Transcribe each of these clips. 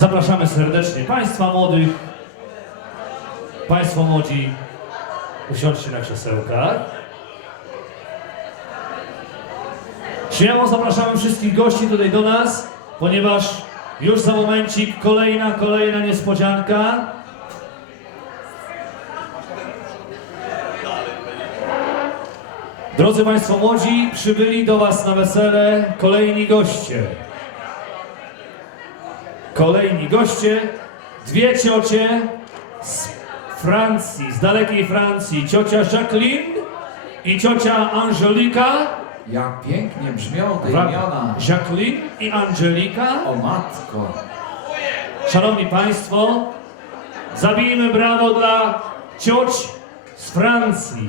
Zapraszamy serdecznie Państwa młodych. Państwo młodzi, usiądźcie na krzesełkach. Śmiało zapraszamy wszystkich gości tutaj do nas, ponieważ już za momencik kolejna, kolejna niespodzianka. Drodzy Państwo młodzi, przybyli do Was na wesele kolejni goście. Kolejni goście, dwie ciocie z Francji, z dalekiej Francji. Ciocia Jacqueline i ciocia Angelika. Jak pięknie brzmią te imiona. Jacqueline i Angelika. O matko. Szanowni Państwo, zabijmy brawo dla cioć z Francji.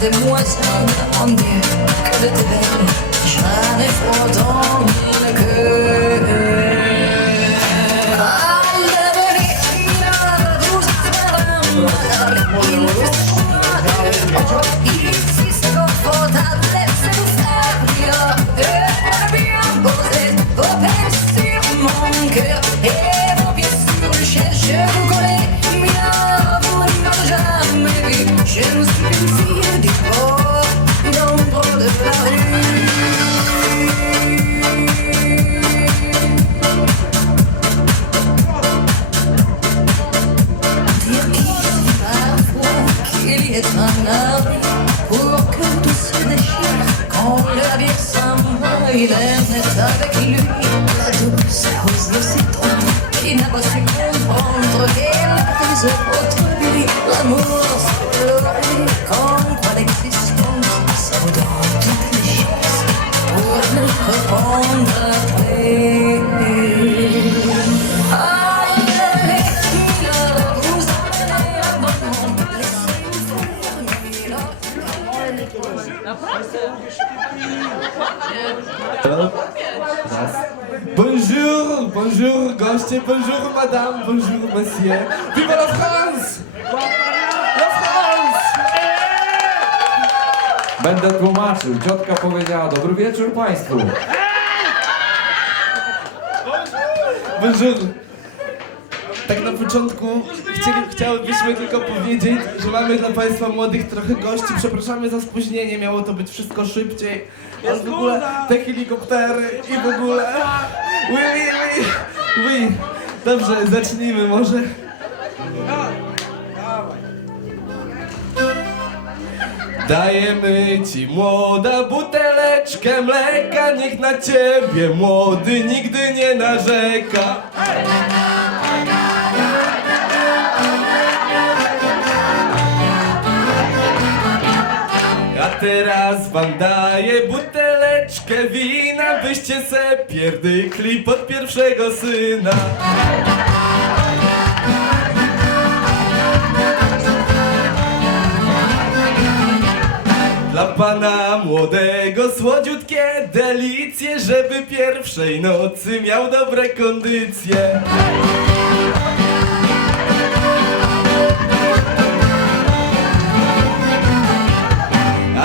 Dem West, an dir, könnte werden, ich war nicht vor Dorn. і не за такі любі владу всього зносить он, і на посікун он трогел, а ти же отворила мур. Bonjour goście, bonjour madame, bonjour monsieur. Vive la France! La France! Będę tłumaczył. Ciotka powiedziała dobry wieczór Państwu. Bonjour! Tak na początku chcieli, chciałybyśmy tylko powiedzieć, że mamy dla Państwa młodych trochę gości. Przepraszamy za spóźnienie, miało to być wszystko szybciej. Jest w ogóle te helikoptery i w ogóle... Oui, oui, oui, oui. Dobrze, zacznijmy może. Dajemy ci młoda buteleczkę mleka, niech na ciebie młody nigdy nie narzeka. Teraz wam daję buteleczkę wina, byście se pierdykli pod pierwszego syna. Dla pana młodego słodziutkie delicje, żeby pierwszej nocy miał dobre kondycje.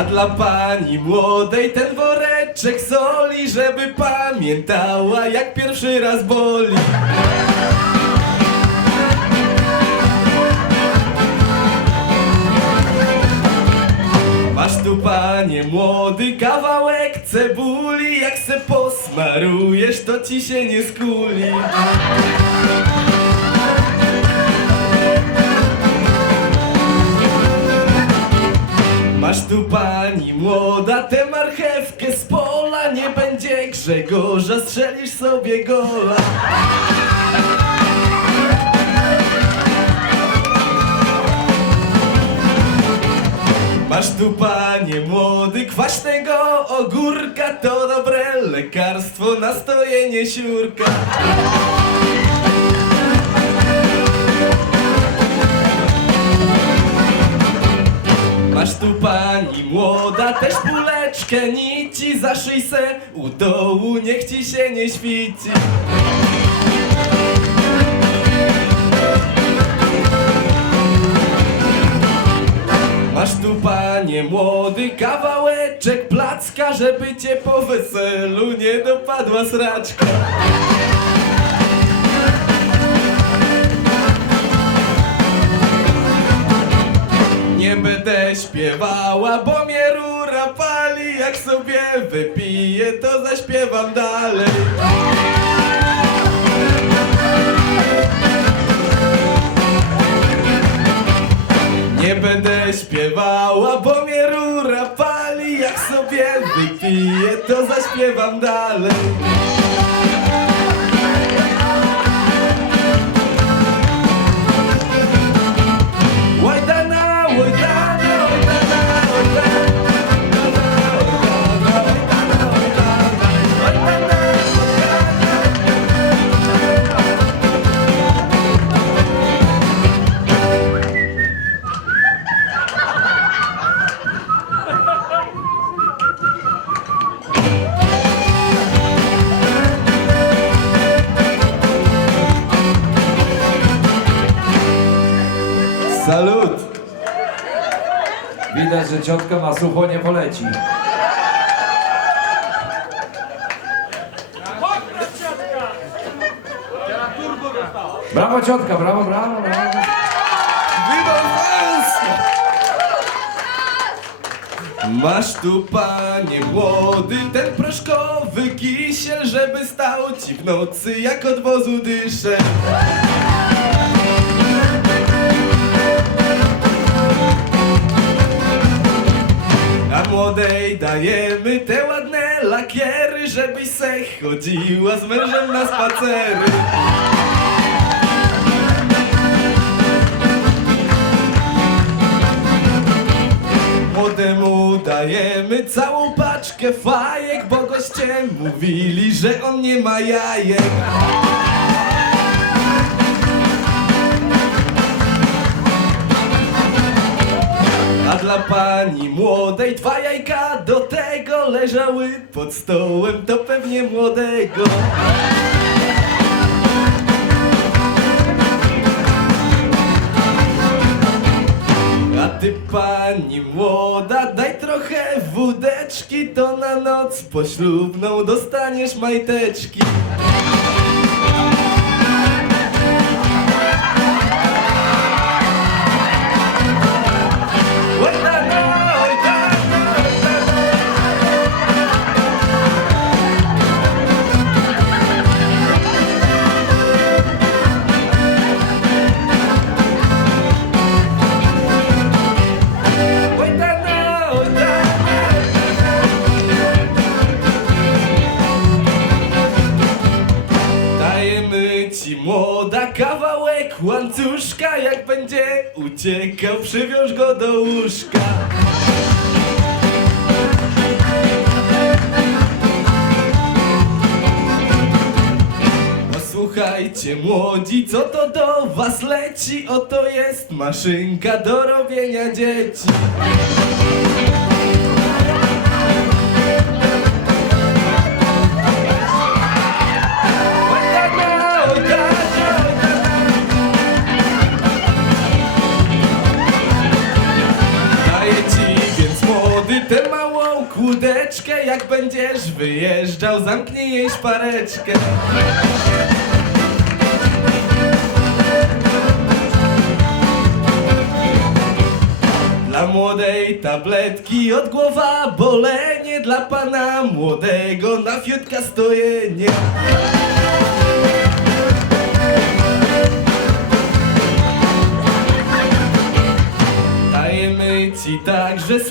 Dla pani młodej ten woreczek soli, żeby pamiętała jak pierwszy raz boli. Masz tu panie młody kawałek cebuli Jak se posmarujesz to ci się nie skuli tu pani młoda, tę marchewkę z pola Nie będzie. Grzegorza, strzelisz sobie gola. Masz tu panie młody, kwaśnego ogórka. To dobre lekarstwo na stojenie siurka pani młoda, też puleczkę nici Zaszyj se u dołu, niech ci się nie świci. Masz tu panie młody kawałeczek placka Żeby cię po weselu nie dopadła sraczka Nie będę śpiewała, bo mnie rura pali. Jak sobie wypiję, to zaśpiewam dalej. Nie będę śpiewała, bo mnie rura pali. Jak sobie wypiję, to zaśpiewam dalej Salut! Widać, że ciotka ma sucho, nie poleci. Brawo ciotka, brawo, brawo, brawo. Witam! Masz tu panie młody ten proszkowy kisiel Żeby stał ci w nocy jak od wozu dyszę młodej dajemy te ładne lakiery Żebyś se chodziła z mężem na spacery. Młodemu dajemy całą paczkę fajek Bo goście mówili, że on nie ma jajek A dla pani młodej dwa jajka do tego leżały pod stołem To pewnie młodego A ty pani młoda, daj trochę wódeczki, to na noc poślubną dostaniesz majteczki. Łańcuszka Jak będzie uciekał, przywiąż go do łóżka. Posłuchajcie młodzi, co to do was leci? Oto jest maszynka do robienia dzieci Jak będziesz wyjeżdżał, zamknij jej szpareczkę. Dla młodej tabletki od głowa bolenie Dla pana młodego na fiutka stojenie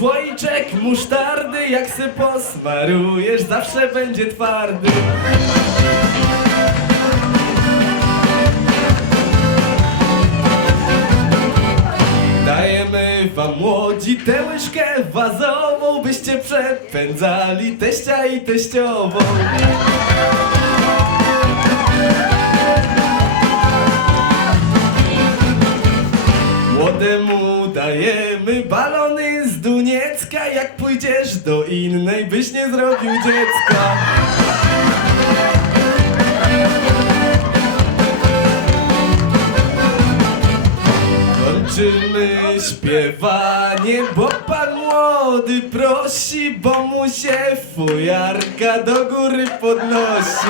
słoiczek musztardy Jak se posmarujesz, zawsze będzie twardy. Dajemy wam młodzi tę łyżkę wazową Byście przepędzali teścia i teściową. Młodemu dajemy Jak pójdziesz do innej, byś nie zrobił dziecka. Kończymy śpiewanie, bo pan młody prosi Bo mu się fujarka do góry podnosi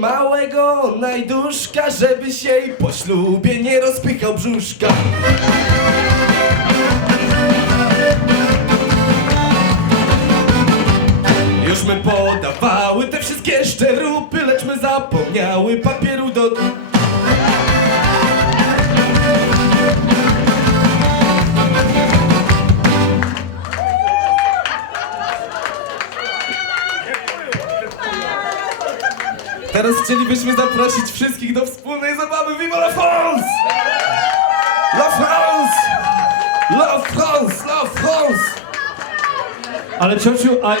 małego najduszka Żeby się jej po ślubie nie rozpychał brzuszka. Już my podawały te wszystkie szczerupy Lecz my zapomniały papieru do... chcielibyśmy zaprosić wszystkich do wspólnej zabawy Viva la France! La France! La France! La France! Ale ciociu, a